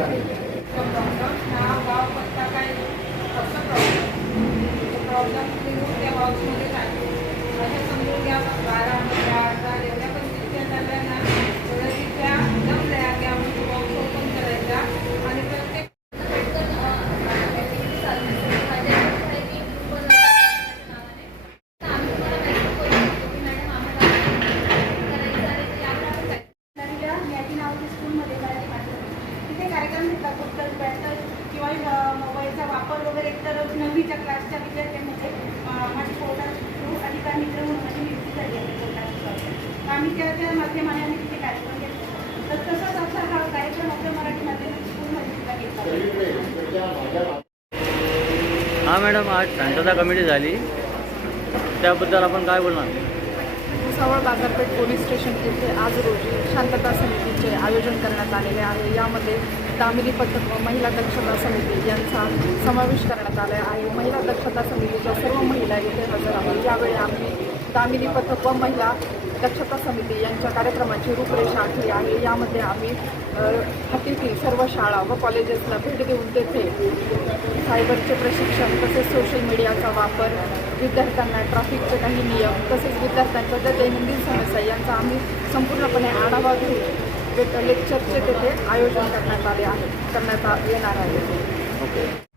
Problem problem घेऊन त्या बॉक्समध्ये जाते असं समजून घ्या बारा शिक्षण घेतला बॅटर किंवा मोबाईलचा वापर वगैरे एकतर क्लासच्या विद्यार्थ्यांमध्ये आणि त्या मित्र म्हणून माझी नियुक्ती झाली आहे आम्ही त्या त्या माध्यमाने आम्ही तिथे कार्यक्रम तर तसाच असा हा कार्यक्रम आपल्या मराठी स्कूलमध्ये सुद्धा घेतला हा मॅडम आज शांतता कमिटी झाली. त्याबद्दल आपण काय बोलणार? भुसावळ बाजारपेठ पोलीस स्टेशन येथे आज रोजी शांतता आयोजन करण्यात आलेले आहे. यामध्ये दामिनी पथक व महिला दक्षता समिती यांचा समावेश करण्यात आला आहे. महिला दक्षता समितीच्या सर्व महिला इथे हजर आहोत. यावेळी आम्ही दामिनी पथक व महिला दक्षता समिती यांच्या कार्यक्रमाची रूपरेषा आखली आहे. यामध्ये आम्ही हातीतील सर्व शाळा व कॉलेजेसला भेट देऊन तेथे सायबरचे प्रशिक्षण तसेच सोशल मीडियाचा वापर विद्यार्थ्यांना ट्रॅफिकचे काही नियम तसेच विद्यार्थ्यांच्या ज्या दैनंदिन समस्या यांचा आम्ही संपूर्णपणे आढावा घेऊ लेक्चरचे तेथे आयोजन करण्यात आले आहे करण्यात येणार आहे. ओके